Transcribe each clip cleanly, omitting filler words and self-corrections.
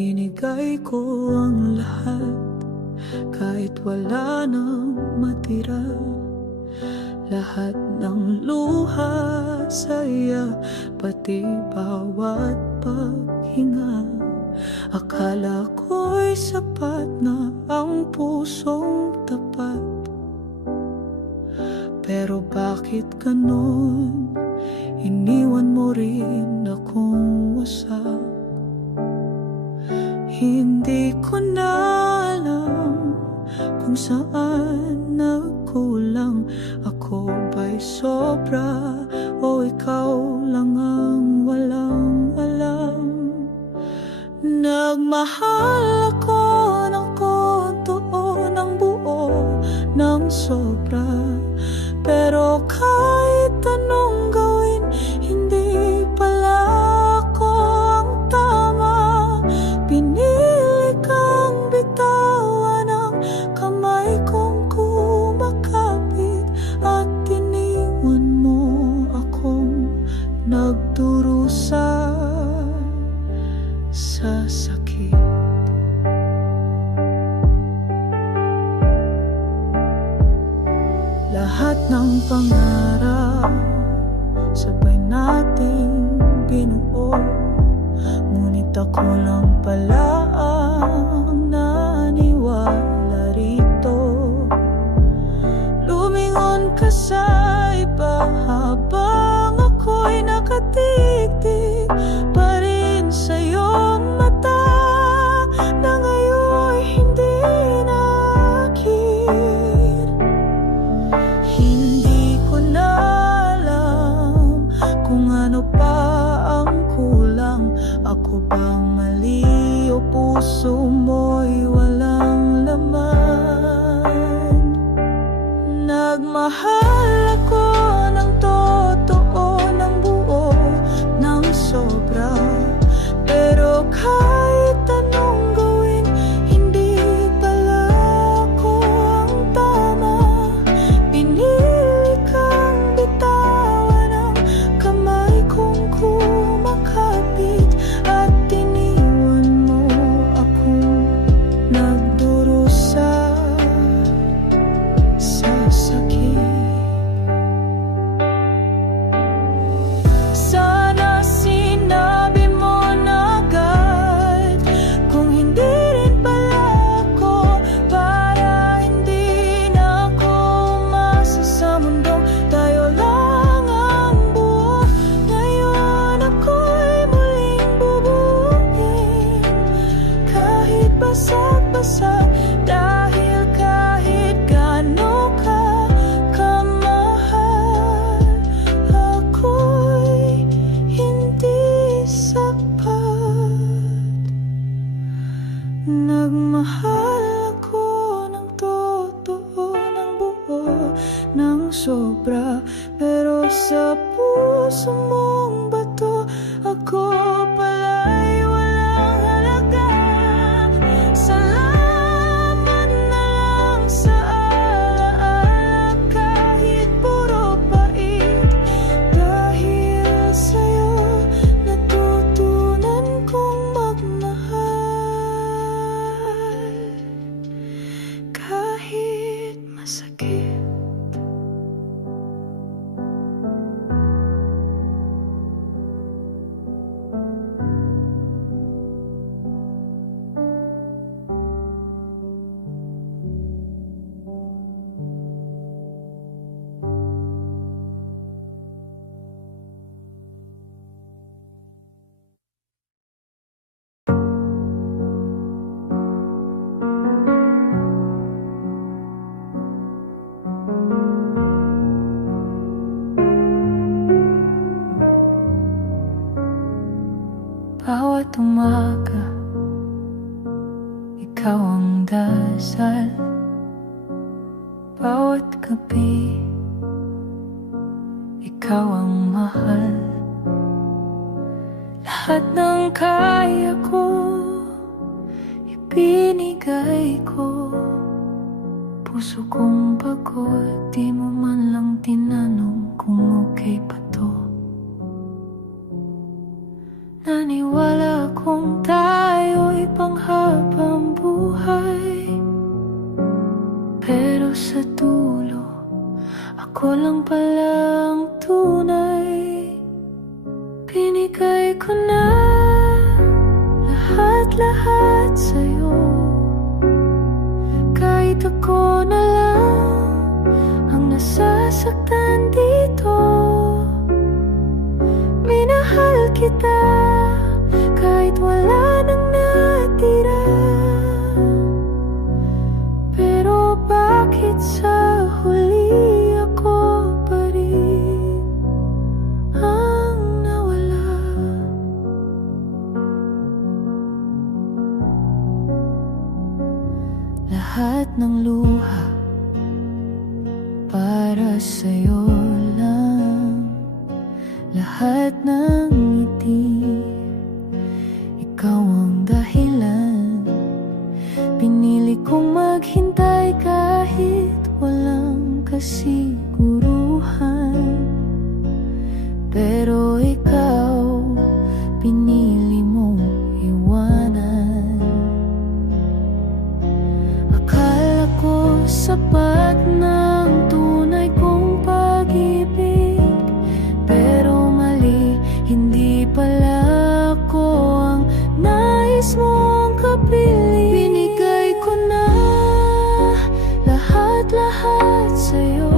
Ibinigay ko ang lahat, kahit wala nang matira. Lahat ng luha, saya, pati bawat paghinga. Akala ko'y sapat na ang pusong tapat. Pero bakit ganun? Iniwan mo rin akong wasak. Hindi ko na alam kung saan nagkulang. Ako ba'y sobra o ikaw lang ang walang alam? Nagmahal ako ng totoo, ng buo, ng sobra. Pero kahit anong gawin, hindi pala ako ang tama. Pinili kang bitawan ang kamay kong kumakapit, at iniwan mo akong nagdurusa sa sakit. Lahat ng pangarap sabay nating binuo, ngunit ako lang pala ang naniwala rito. Lumingon ka sa iba habang ako'y nakatigtig pa rin sa iyong mata na ngayon'y hindi nakit. Hindi ko na alam kung ano pa ang kulang. Ako bang mali o puso mo'y walang laman? Nagmahal ako ng totoo, ng buo, ng sobra. Pero kahit anong gawin, hindi pala ako ang tama. Pinili kang bitawan ang kamay kong kumakapit, at iniwan mo akong nagdurusa sa sakit. Sana sinabi mo na agad kung hindi rin pala ako, para hindi na ako umasa sa mundong tayo lang ang buo. Ngayon ako'y muling bubuyin, kahit basag-basag, dahil kahit gaano ka kamahal, ako'y hindi sapat. Nagmahal ako ng totoo, ng buo, ng sobra. Pero sa puso mong bato, ako pala'y walang halaga. Salamat na lang sa alaala, kahit puro pait. Dahil sa'yo natutunan kong magmahal, kahit masakit. Bawat umaga, ikaw ang dasal. Bawat gabi, ikaw ang mahal. Lahat ng kaya ko, ibinigay ko. Puso kong pagod, di mo man lang tinanong kung okay pa to. Naniwala kung tayo'y Ako lang palang tunay. Binigay ko na lahat-lahat sa'yo. Kahit ako na lang ang nasasaktan dito. Minahal kita kahit wala nang natira. Pero bakit sa huli ako pa rin ang nawala? Lahat ng luha para sa'yo lang. Lahat ng ngiti, ikaw ang dahilan. Pinili kong maghintay kahit walang kasiguruhan. Pero ikaw, pinili mong iwanan. Akala ko sapat ng tunay kong pag-ibig, pero mali, hindi pala ako ang nais mong kapiling. Binigay ko na lahat-lahat sa'yo.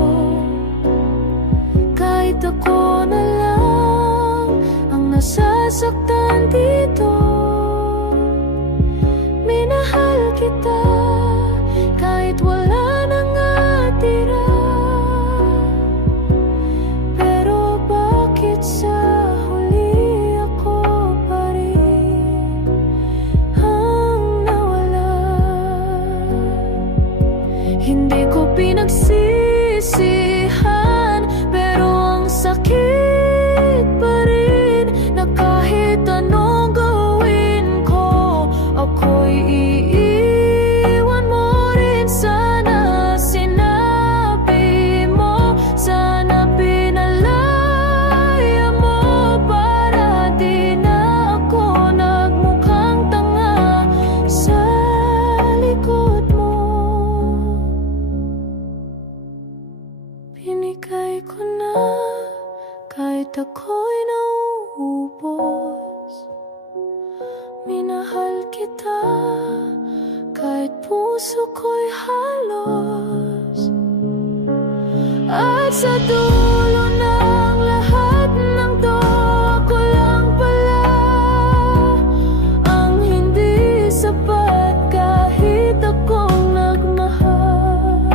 Kahit ako na lang ang nasasaktan dito. Minahal kita kahit wala nang natira. Pero bakit sa huli ako pa rin ang nawala? Hindi ko pinagsisihan, pero ang sakit pa rin na kahit anong gawin ko, ako'y iiwan mo rin. Sana sinabi mo, sana pinalaya mo, para di na ako nagmukhang tanga sa likod mo. Binigay ko na kahit ako'y nauubos. Minahal kita kahit puso ko'y halos. At sa dulo ng lahat ng to, ako lang pala ang hindi sapat kahit akong nagmahal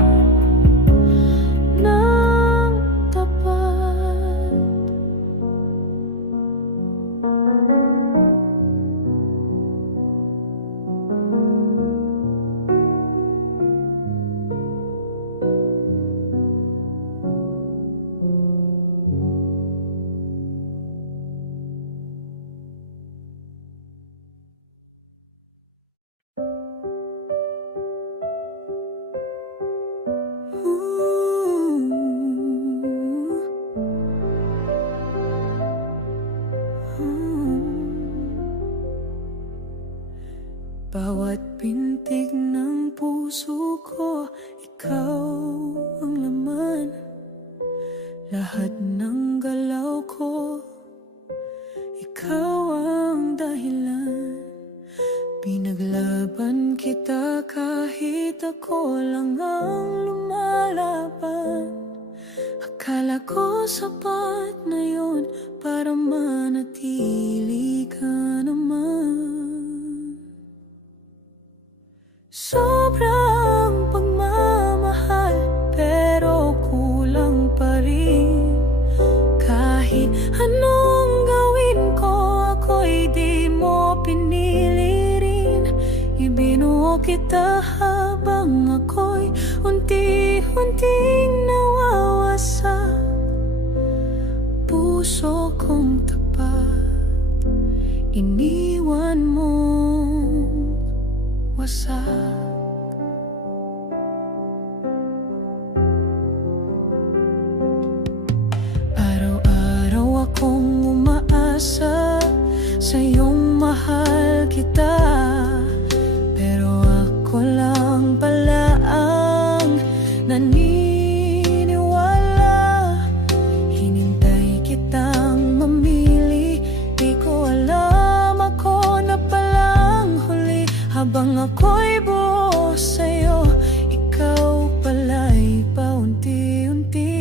ng tapat. Bawat pintig ng puso ko, ikaw ang laman. Lahat ng galaw ko, ikaw ang dahilan. Pinaglaban kita kahit ako lang ang lumalaban. Akala ko sapat na yun para manatili ka naman. Sobrang pagmamahal, pero kulang pa rin. Kahit anong gawin ko, ako'y di mo pinili rin. Ibinuo kita habang ako'y unti-unting nawawasak. Puso kong tapat, iniwan mong wasak. Araw-araw akong umaasa sa iyong mahal kita, pero ako lang pala ang naniniwala. ako'y buo sa'yo, ikaw pala'y paunti-unti.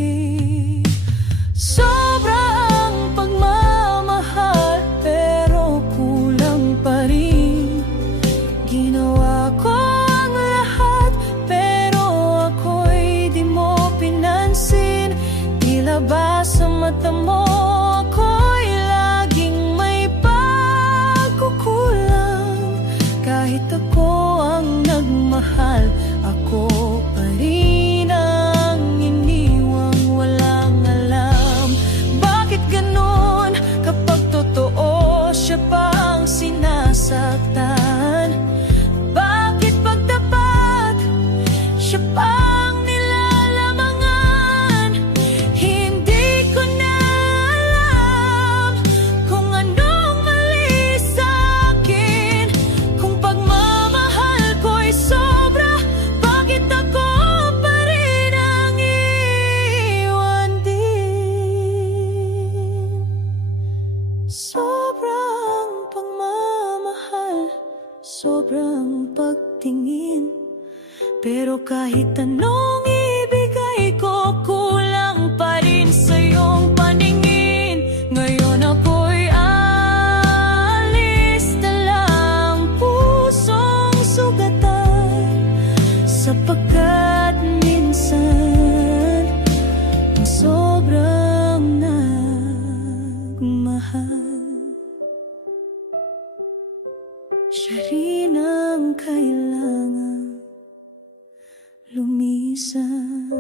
Sobra ang pagmamahal, pero kulang pa rin. Ginawa ko ang lahat, pero ako'y di mo pinansin. Tila ba sa mata mo ako'y laging may pagkukulang? Kahit ako ang nagmahal, ako pa rin ang iniwang walang alam. Bakit ganun kapag totoo siya pa ang sinasaktan? Bakit pagtapat siya pa ang nilalamangan? Hindi ko na alam kung anong mali sa'kin. Kung pagmamahal ko'y sobra, bakit ako pa rin ang iwan din? Sobrang pagmamahal, sobrang pagtingin, pero kahit anong ibigay ko, kulang pa rin sa iyong paningin. Ngayon ako'y alis, dalang pusong sugatan, sapagkat minsan ang sobrang nagmahal, siya rin ang kailangan lumisan.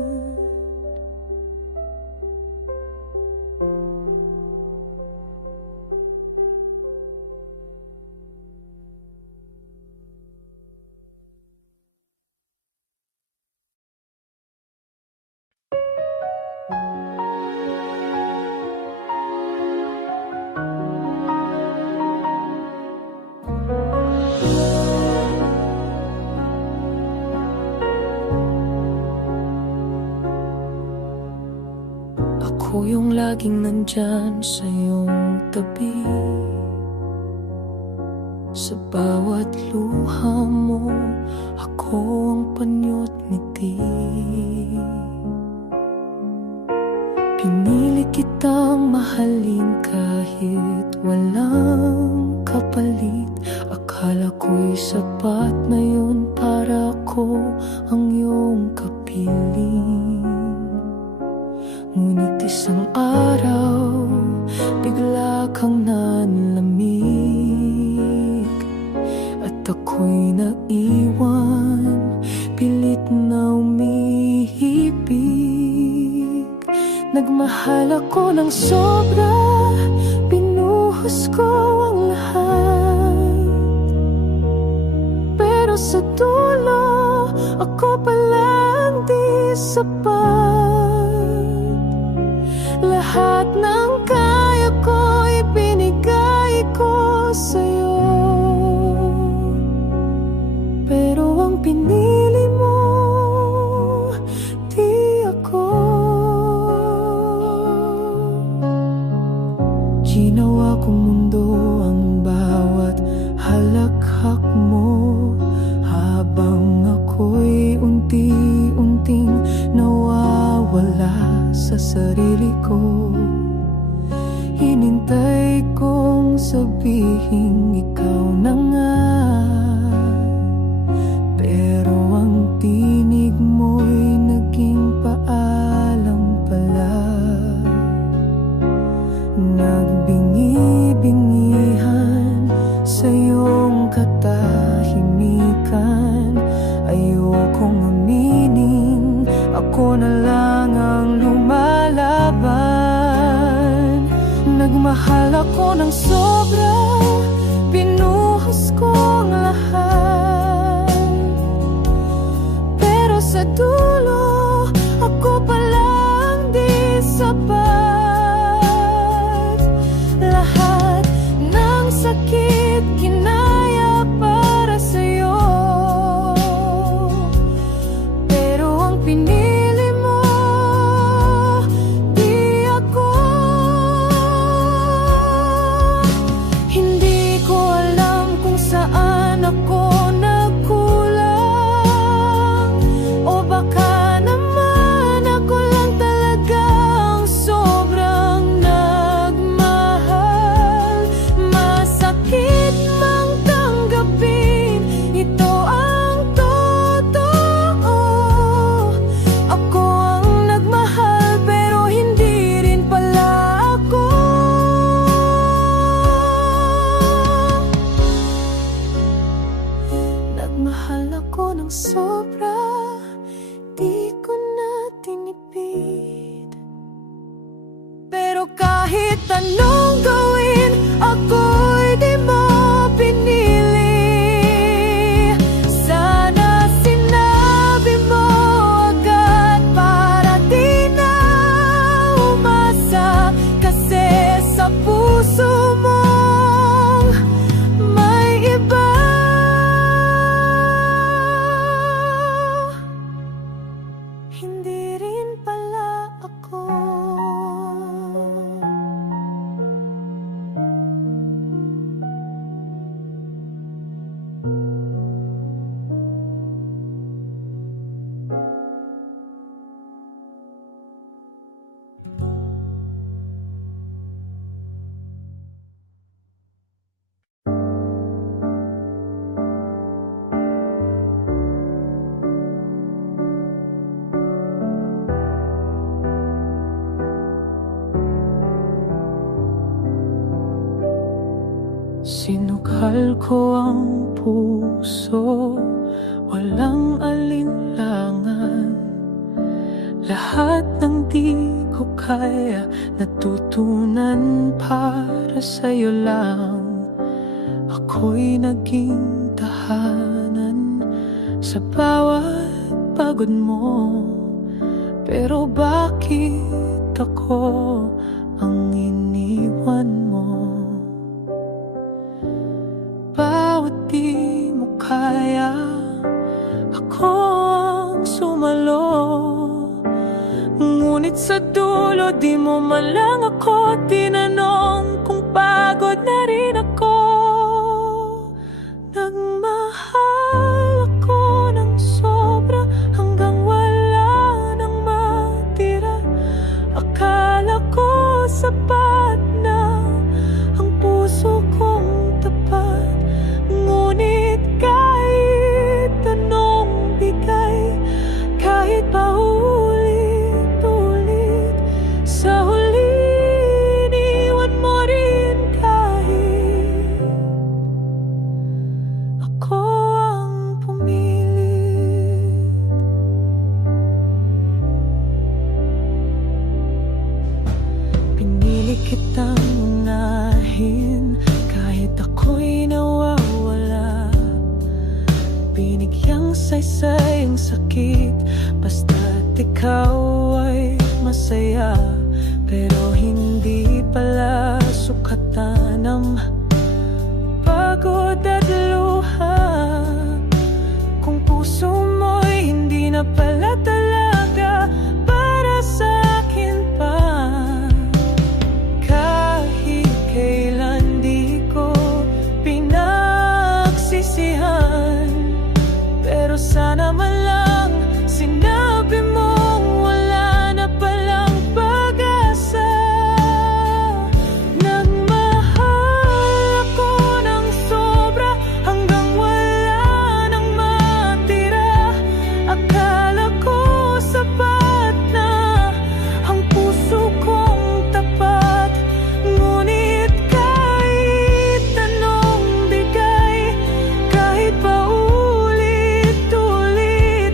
Ako yung laging nandyan sa iyong tabi, sa bawat luha mo, ako ang panyo't ngiti. Pinili kitang mahalin kahit walang kapalit. Akala ko'y sapat na yun para ko ang iyong kapiling. Ngunit isang araw, bigla kang nanlamig, at ako'y naiwan, pilit na umihibig. Nagmahal ako ng sobra, binuhos ko ang lahat, pero sa dulo, ako palang di sapat. Lahat ng kaya ko ibinigay ko sa'yo, pero ang pinili mo, di ako. Ginawa kong mundo ang bawat halakhak mo, habang ako'y unti-unting nawawala sa sarili ko. Hinintay kong sabihin ikaw na nga, pero ang tinig mo'y naging paalam pala. Nagbingi-bingihan sa iyong katahimikan. Ayokong aminin, ako na lang ang lumalaban. Nagmahal ako ng sobra, binuhos ko ang lahat, pero sa dulo, ako palang di sapat. Lahat ng sakit kinaya para sa'yo, pero ang pinili mo, di ako. Hindi ko alam kung saan ng sobra, di ko na tinipid. Pero kahit anong gawin, ako'y di mo pinili. Sana sinabi mo agad para di na umasa. Kasi sa puso mong may iba, hindi rin pala ako. Sinukal ko ang puso, walang alinlangan. Lahat ng di ko kaya natutunan para sa'yo lang. Ako'y naging tahanan sa bawat pagod mo. Pero bakit ako ang iniwan mo? Bawat di mo kaya, ako ang sumalo. Ngunit sa dulo, di mo man lang ako tinanong kung pagod na rin ako. Nagmahal ako ng sobra hanggang wala nang matira. Akala ko sapat na ang puso kong tapat. Ngunit kahit anong bigay, kahit pa ulit-ulit, sa huli iniwan mo rin kahit ako ang pumilit. Pinili kitang unahin kahit ako'y nawawala. Binigyang saysay ang sakit, basta't ikaw ay masaya. Pero hindi pala sukatan ang pagod at luha. Kung puso mo'y hindi na pala talaga para sa akin pa. Kahit kailan di ko pinagsisihan, pero sana man lang sinabi mong wala na palang pag-asa. Nagmahal ako ng sobra hanggang wala nang matira. Akala ko sapat na ang puso kong tapat. Ngunit kahit anong bigay, kahit pa ulit-ulit,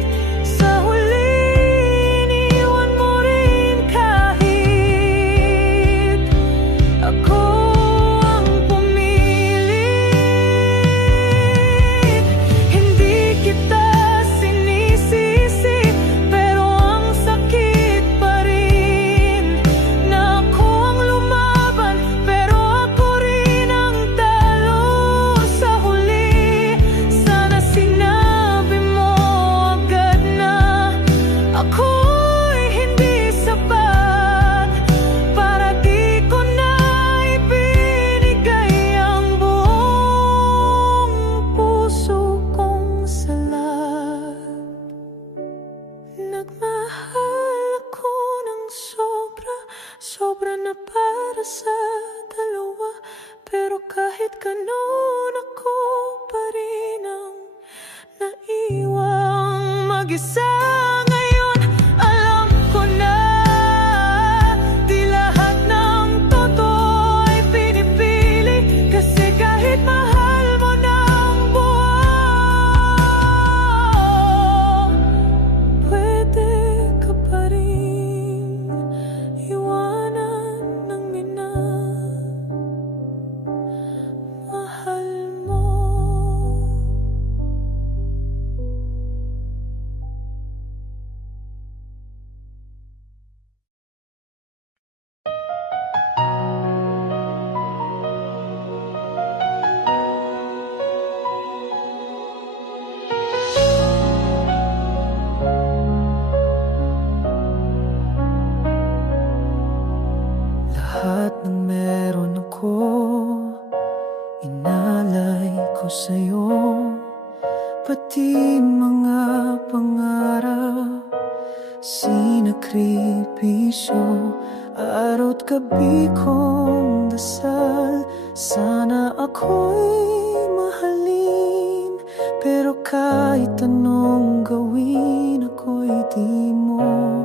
gabi kong dasal, sana ako'y mahalin. Pero kahit anong gawin, ako'y di mo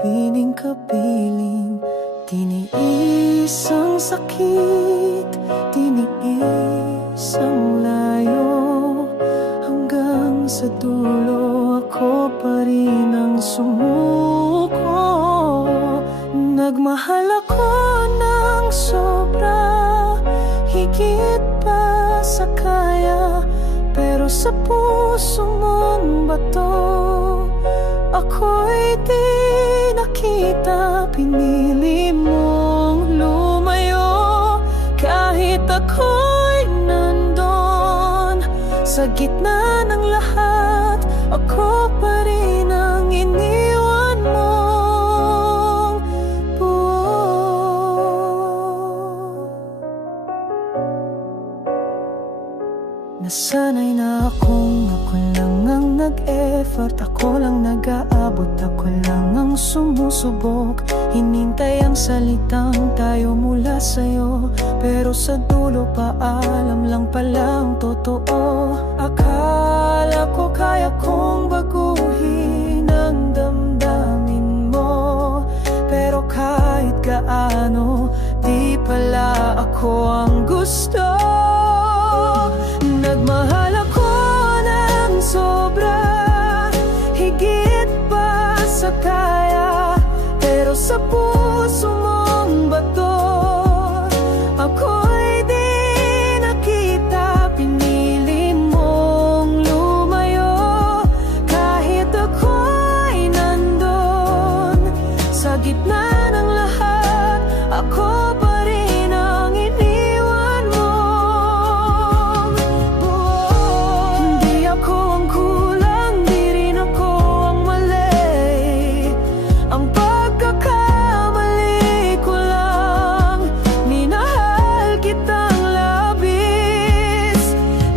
piling kapiling. Tiniis ang sakit, tiniis ang layo, hanggang sa dulo ako pa rin ang sumuko. Nagmahal ako ng sobra, higit pa sa kaya, pero sa puso mong bato ako'y di nakita. Pinili mong lumayo, kahit ako'y nandun sa gitna ng lahat, ako pa rin ang iniwan mong buo. Nasanay na akong ako lang ang nag-effort, ako lang nag-aabot, ako lang ang sumusubok. Hinintay ang salitang tayo mula sa'yo, pero sa dulo paalam lang palang totoo. Akala ko kaya kong baguhin ang damdamin mo, pero kahit gaano, di pala ako ang gusto. Nagmahal ako ng sobra, higit pa sa kaya, pero sa puso mong bato ako'y di nakita. Pinili mong lumayo, kahit ako'y nandun sa gitna ng lahat, ako pa rin ang iniwan mong buo. Hindi ako ang kulang, di rin ako ang mali. Ang pagkakamali ko lang, minahal kitang labis.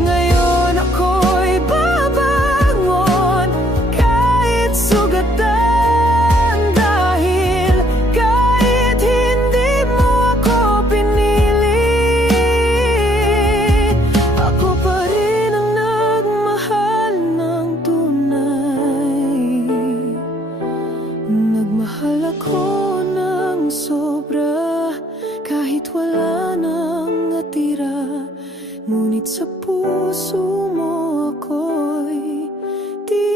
Ngayon ako'y babangon, kahit sugatan, dahil kahit hindi mo ako pinili, ako pa rin ang nagmahal ng tunay. Nagmahal ako ng sobra, kahit wala nang natira, ngunit sa puso mo ako'y di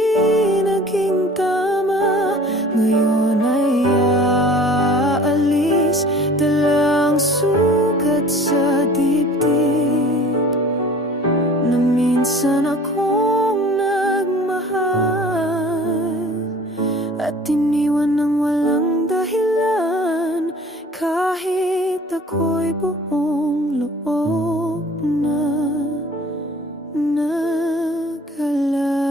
naging tama. Ngayon ay aalis, dalang sugat sa dibdib, na minsan akong nagmahal at iniwan ng walang dahilan, kahit ako'y buong loob na nagalay.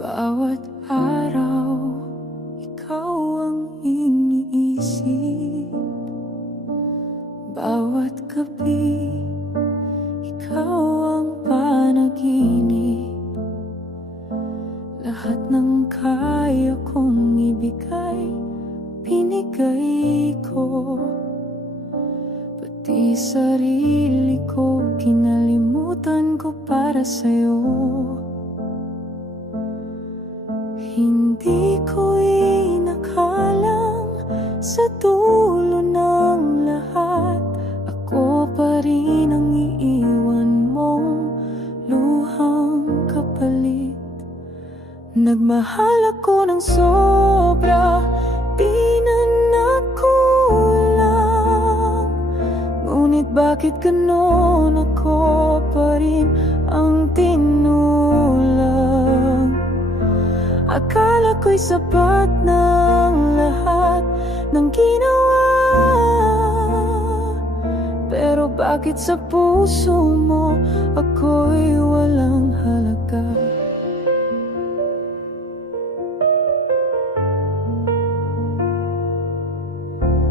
Bawat araw, ikaw ang iniisip. Bawat gabi, ikaw ang panaginip. Lahat ng kaya kong ibigay, binigay ko. Pati sarili ko, kinalimutan ko para sa'yo. Hindi ko inakalang sa dulo ng lahat, ako pa rin ang iiwan mong luhang kapalit. Nagmahal ako ng sobra, di na nakulang, ngunit bakit ganon ako pa rin ang tinulang? Akala ko'y sapat ng lahat ng ginawa, pero bakit sa puso mo ako'y walang halaga?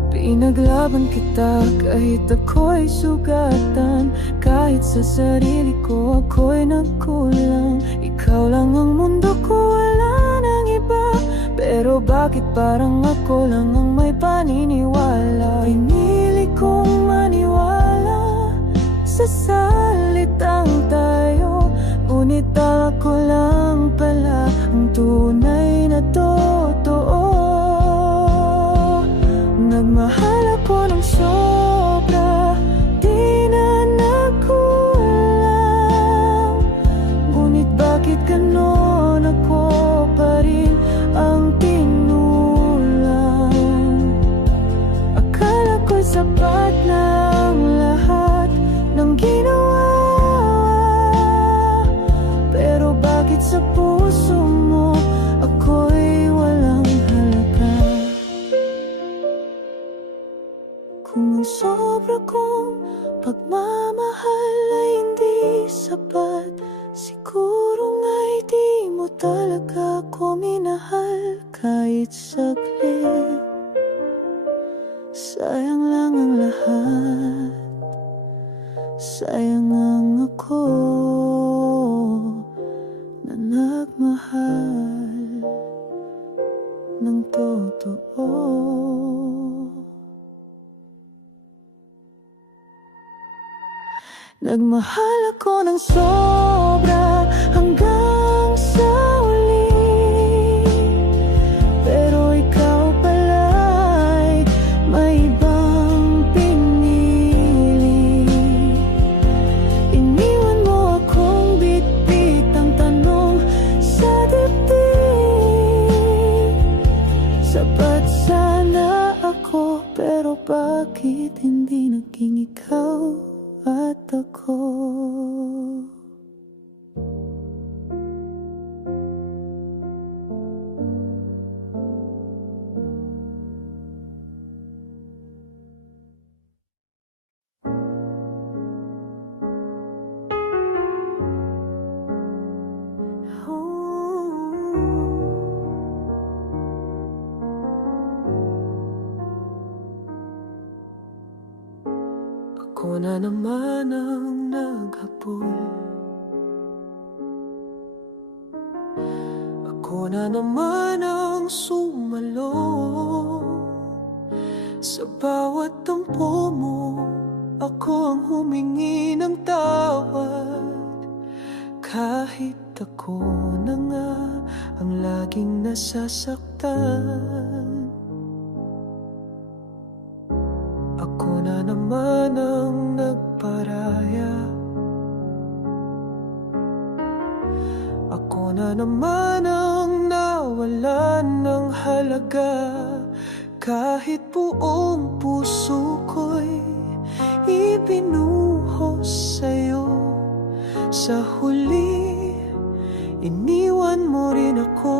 Pinaglaban kita kahit ako'y sugatan, kahit sa sarili ko ako'y nagkulang. Ikaw lang ang mundo ko, wala nang iba. Pero bakit parang ako lang ang may paniniwala? Pinili kong maniwala sa salitang tayo, ngunit ako lang pala ang tunay na totoo. Nagmahal ako ng sobra, di na nagkulang. Ngunit bakit ganon ako pa rin ang tinulang? Akala ko'y sapat na ang lahat ng ginawa, pero bakit sa puso mo ako'y walang halaga? Kung ang sobra kong pagmamahal ay hindi sapat, siguro nga'y di mo talaga ako minahal kahit saglit. Sayang lang ang lahat, sayang ang ako na nagmahal ng totoo. Nagmahal ako ng sobra hanggang sa huli, pero ikaw pala'y may ibang pinili. Iniwan mo akong bitbit ang tanong sa dibdib. Sapat sana ako, pero bakit hindi naging ikaw at ako? Ako na naman ang naghabol, ako na naman ang sumalo. Sa bawat tampo mo, ako ang humingi ng tawad. Kahit ako na nga ang laging nasasaktan. Ako na naman ang nagparaya, ako na naman ang nawalan ng halaga. Kahit buong puso ko'y ibinuhos sa'yo, sa huli iniwan mo rin ako.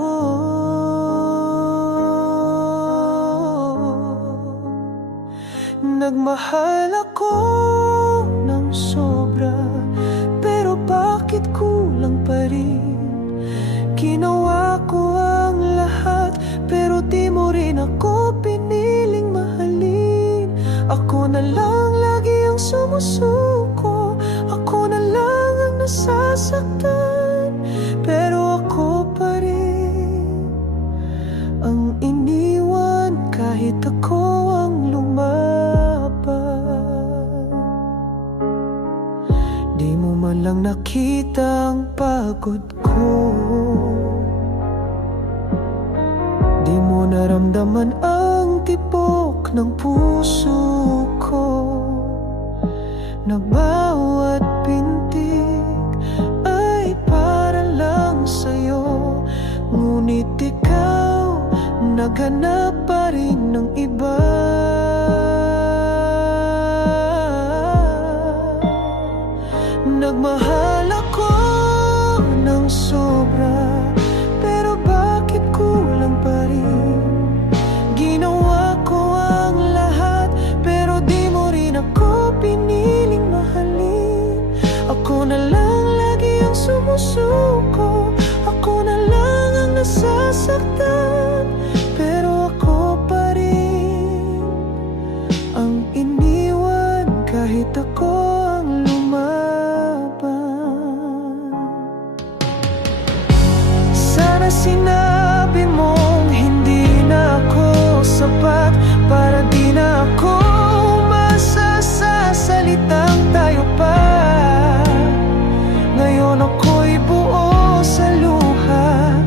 Nagmahal ako ng sobra, pero bakit kulang pa rin? Ginawa ko ang lahat, pero di mo rin ako piniling mahalin. Ako na lang lagi ang sumusuko, ako na lang ang nasasaktan, pero ako pa rin ang iniwan kahit ako ang lumaban. Di mo man lang nakita ang pagod ko, di mo naramdaman ang tibok ng puso ko, na bawat pintig ay para lang sa'yo. Ngunit ikaw naghanap pa rin ng iba. Nagmahal ako ng sobra, pero bakit kulang pa rin? Ginawa ko ang lahat, pero di mo rin ako piniling kahit ako ang lumaban. Sana sinabi mong hindi na ako sapat, para di na ako umasa sa salitang tayo pa. Ngayon ako'y buo sa luha,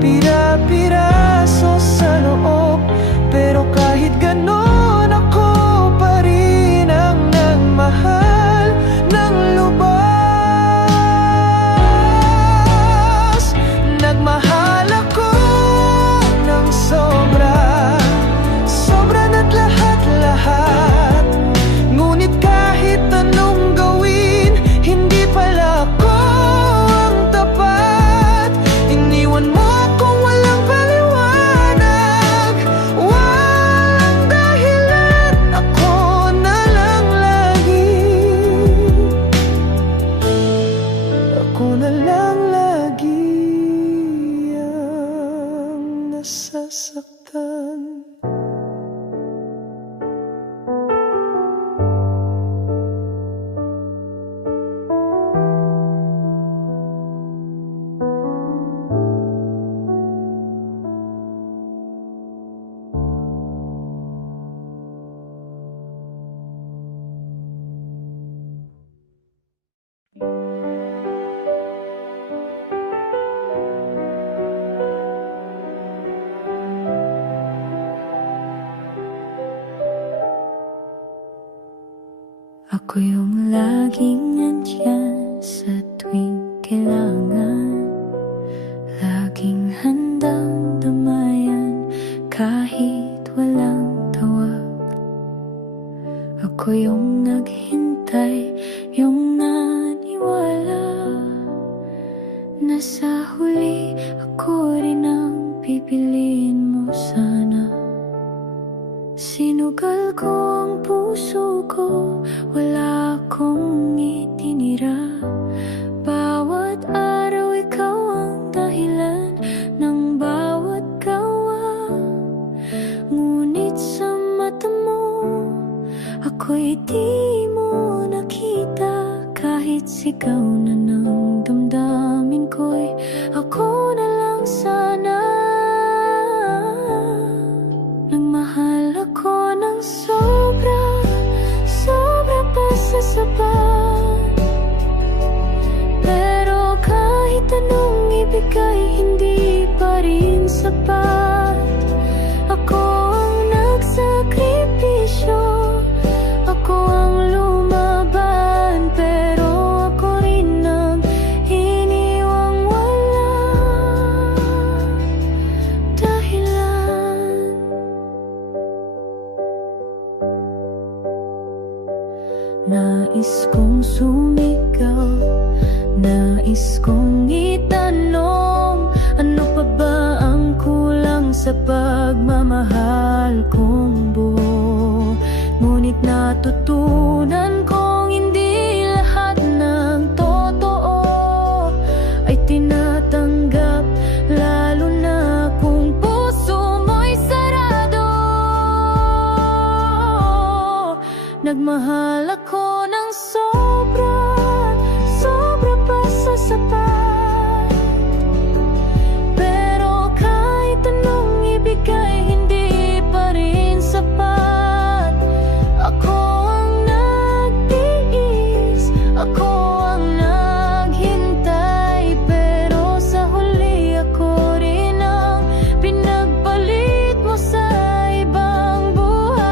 pira-piraso sa loob, pero kahit ganon ako pa rin ang nagmahal ng lubos. Nagmahal ako ng sobra, sobra na't lahat-lahat. Ngunit kahit anong gawin, hindi pala ako ang tapat. Iniwan mo akong walang paliwanag, walang dahilan. Ako na lang lagi, ako na lang lagi ang nasasaktan. Ako yung laging nandyan sa tuwing kailangan, laging handang damayan kahit walang tawag. Ako yung naghintay, yung naniwala na sa huli ako rin ang pipiliin mo sana. Sinugal ko ang puso ko, wala akong itinira. Bawat araw ikaw ang dahilan ng bawat gawa. Ngunit sa mata mo, ako'y di mo nakita. Kahit sigaw na ng damdamin ko'y ako na lang sana. Nagmahal ako ng sobra, sobra pa sa sapat. Pero kahit anong ibigay, hindi pa rin sapat. Ako ang nagsakripisyo, ako ang lumaban, pero ako rin ang iniwang wala dahilan. Nais kong sumigaw, nais kong itanong, ano pa ba ang kulang sa pagmamahal kong buo? Ngunit natutunan kong hindi lahat ng totoo ay tinatanggap, lalo na kung puso mo'y sarado. Nagmahal ako ng sobra, sobra pa sa sapat. Pero kahit anong ibigay, hindi pa rin sapat. Ako ang nagtiis, ako ang naghintay, pero sa huli ako rin ang pinagpalit mo sa ibang buhay.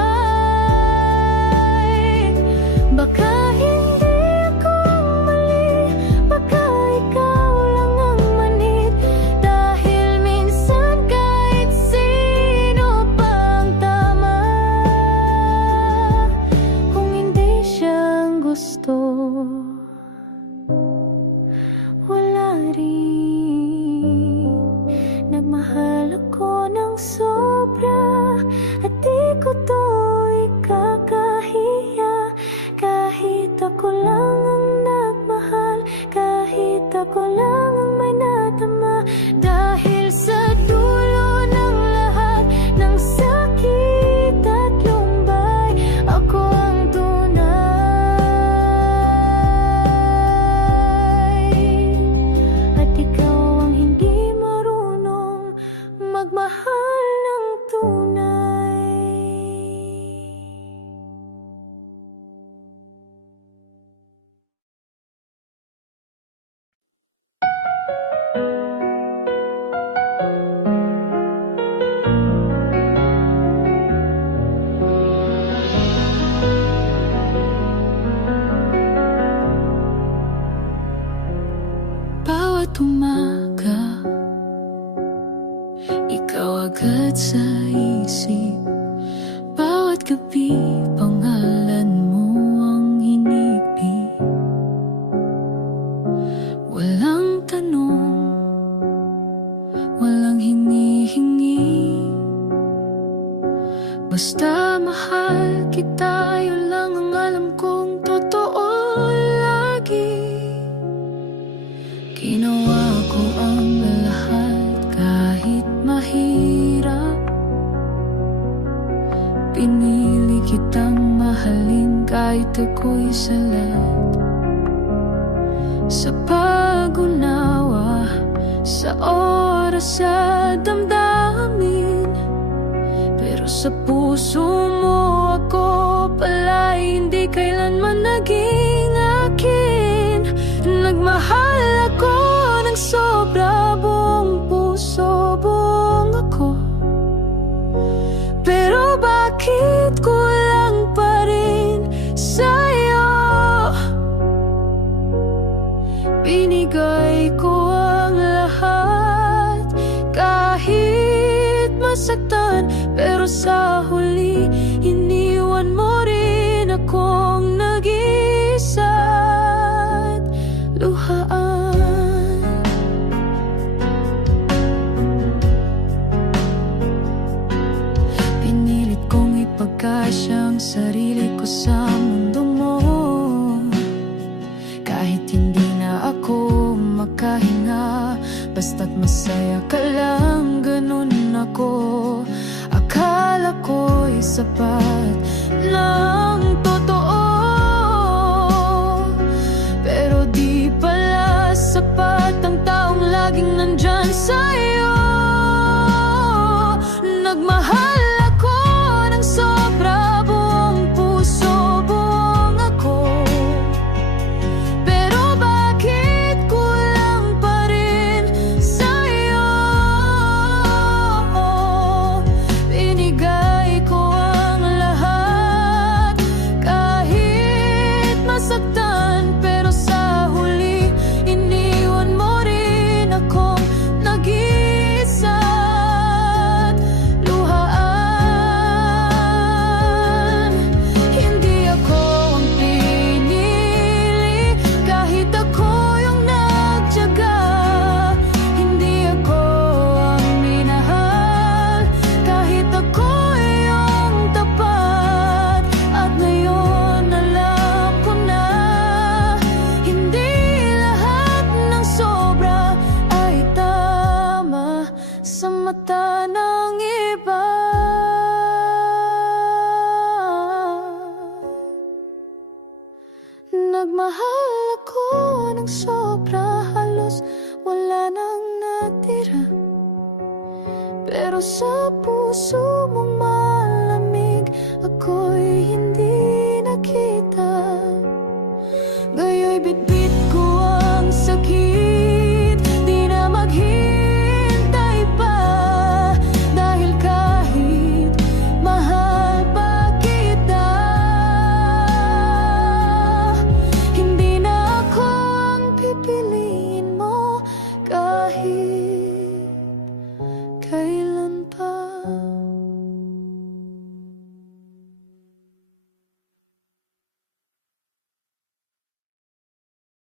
gabi, pangalan mo ang hinipin. Walang tanong, walang hinihingi. Basta mahal kita, yun lang ang alam kong totoo lagi. Ginawa ko ang lahat kahit mahirap. Pinili kitang mahalin kahit ako'y salat. Sa pag-unawa, sa oras, sa damdamin. Pero sa puso mo ako pala hindi kailanman naging akin. Nagmahal ako ng sobra, buong puso, buong ako. Pero bakit kulang pa rin sa'yo? Binigay ko ang lahat, kahit masaktan. Pero sa huli, iniwan mo rin akong nag-iisa at luhaan. Pinilit kong ipagkasya ang sarili ko sa mundo mo, kahit hindi na ako makahinga. Basta't masaya ka lang, ganun ako. Akala ko'y sapat ng totoo, pero di pala sapat ang taong laging nandyan sa'yo. Nagmahal ako ng sobra, buong puso, buong ako. Pero bakit kulang pa rin sa'yo? Binigay ko ang lahat, kahit masaktan. Pero sa huli, iniwan mo rin akong nag-iisa at luhaan. Hindi ako ang pinili, kahit ako yung nagtiyaga. Hindi ako ang minahal, kahit ako yung tapat. At ngayon alam ko na, hindi lahat ng sobra ay tama sa mata ng iba. Nagmahal ako ng sobra, halos wala nang natira. Pero sa puso mong